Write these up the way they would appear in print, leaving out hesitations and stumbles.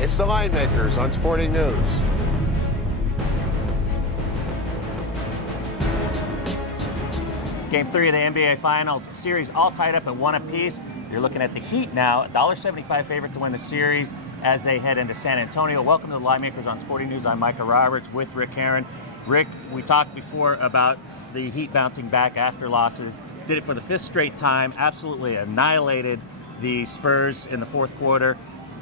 It's the Linemakers on Sporting News. Game 3 of the NBA Finals series all tied up at 1 apiece. You're looking at the Heat now, $1.75 favorite to win the series as they head into San Antonio. Welcome to the Linemakers on Sporting News. I'm Micah Roberts with Rick Herron. Rick, we talked before about the Heat bouncing back after losses. Did it for the 5th straight time, absolutely annihilated the Spurs in the 4th quarter.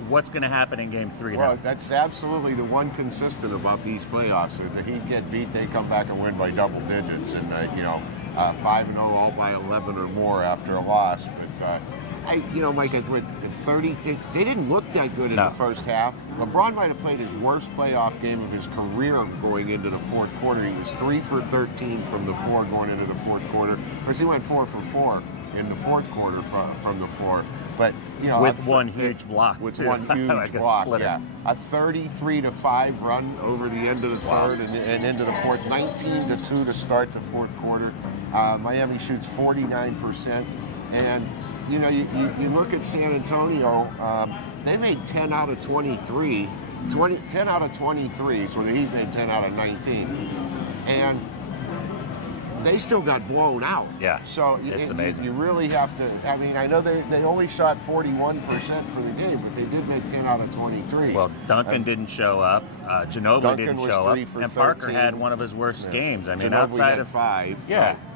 What's going to happen in Game 3 now? Well, that's absolutely the one consistent about these playoffs. If the Heat get beat, they come back and win by double digits, and 5-0 all by 11 or more after a loss. But Mike, at 30, they didn't look that good in the first half. LeBron might have played his worst playoff game of his career going into the 4th quarter. He was 3 for 13 from the floor going into the 4th quarter. Of course, he went 4 for 4 in the 4th quarter from the floor. But with one huge block, with one huge block, yeah, a 33-5 run over the end of the third and into the 4th, 19-2 to start the 4th quarter. Miami shoots 49%, and you look at San Antonio. They made 10 out of 23, 10 out of 23, so the Heat made 10 out of 19, and they still got blown out. Yeah, so it's amazing. You really have to. I mean, I know they only shot 41% for the game, but they did make 10 out of 23. Well, Duncan didn't show up. Ginobili didn't show up, and Parker 13. had one of his worst games. I mean, Ginobili outside of 5,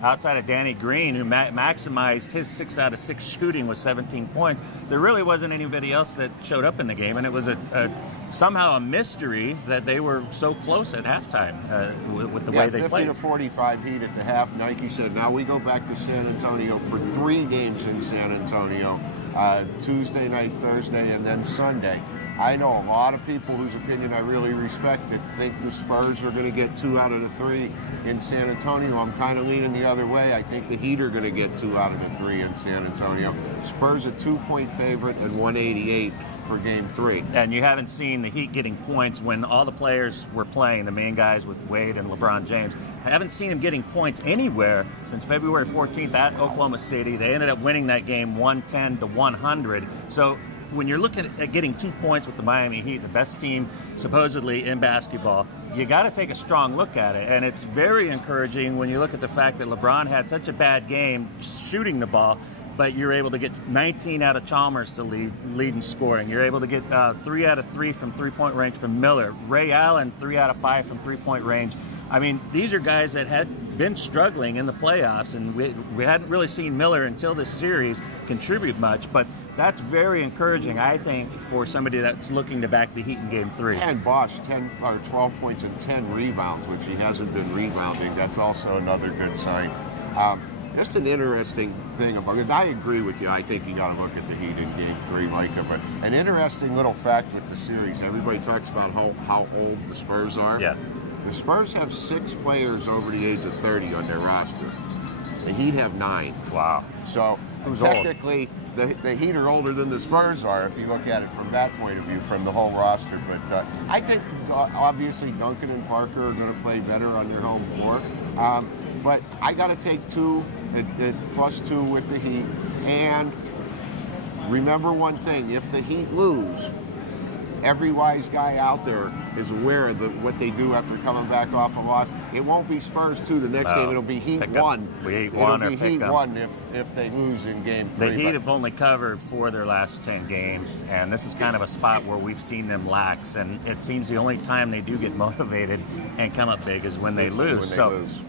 outside of Danny Green, who maximized his 6 out of 6 shooting with 17 points, there really wasn't anybody else that showed up in the game, and it was somehow a mystery that they were so close at halftime with the way they played. 50-45 Heat at the half. Nike said, now we go back to San Antonio for 3 games in San Antonio, Tuesday night, Thursday, and then Sunday. I know a lot of people whose opinion I really respect that think the Spurs are going to get 2 out of the 3 in San Antonio. I'm kind of leaning the other way. I think the Heat are going to get 2 out of the 3 in San Antonio. Spurs a 2-point favorite and 188 for Game 3. And you haven't seen the Heat getting points when all the players were playing, the main guys with Wade and LeBron James. I haven't seen them getting points anywhere since February 14th at Oklahoma City. They ended up winning that game 110-100. So when you're looking at getting 2 points with the Miami Heat, the best team supposedly in basketball, you got to take a strong look at it. And it's very encouraging when you look at the fact that LeBron had such a bad game shooting the ball, but you're able to get 19 out of Chalmers to lead in scoring. You're able to get 3 out of 3 from three-point range from Miller. Ray Allen, 3 out of 5 from three-point range. I mean, these are guys that had been struggling in the playoffs, and we hadn't really seen Miller until this series contribute much, but that's very encouraging, I think, for somebody that's looking to back the Heat in Game 3. And Bosch, 12 points and 10 rebounds, which he hasn't been rebounding. That's also another good sign. Just an interesting thing about it. I agree with you. I think you got to look at the Heat in Game 3, Micah. But an interesting little fact with the series, everybody talks about how old the Spurs are. Yeah. The Spurs have 6 players over the age of 30 on their roster. The Heat have 9. Wow. So technically, the Heat are older than the Spurs are, if you look at it from that point of view, from the whole roster. But I think, obviously, Duncan and Parker are going to play better on their home floor. But I got to take 2 at +2 with the Heat. And remember one thing, if the Heat lose, every wise guy out there is aware of what they do after coming back off a loss. It won't be Spurs 2 the next game. It'll be Heat 1. It'll be Heat 1 if they lose in Game 3. The Heat have only covered 4 of their last 10 games, and this is kind of a spot where we've seen them lax, and it seems the only time they do get motivated and come up big is when they lose.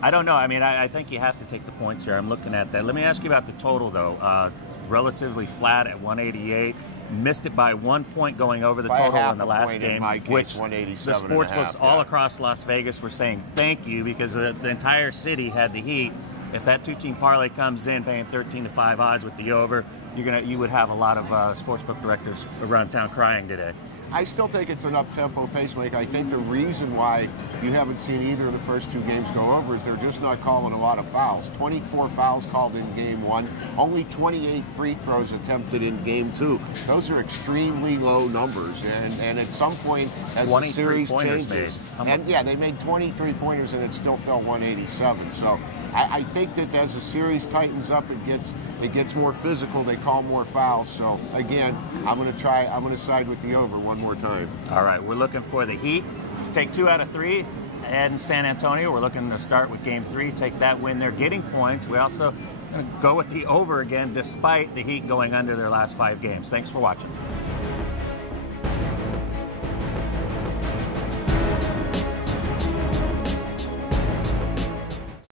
I don't know. I mean, I think you have to take the points here. I'm looking at that. Let me ask you about the total, though. Relatively flat at 188. Missed it by 1 point going over the total in the last game, which the sportsbooks all across Las Vegas were saying thank you, because the entire city had the Heat. If that 2-team parlay comes in paying 13-5 odds with the over, you would have a lot of sportsbook directors around town crying today. I still think it's an up-tempo pace, Mike. I think the reason why you haven't seen either of the first 2 games go over is they're just not calling a lot of fouls. 24 fouls called in Game 1, only 28 free throws attempted in Game 2. Those are extremely low numbers, and at some point, as the series changes, and yeah, they made 23 pointers and it still fell 187. So I think that as the series tightens up, it gets more physical. They call more fouls. So again, I'm going to side with the over one more time. All right, we're looking for the Heat to take 2 out of 3. And San Antonio, we're looking to start with Game 3, take that win. They're getting points. We also going to go with the over again, despite the Heat going under their last 5 games. Thanks for watching.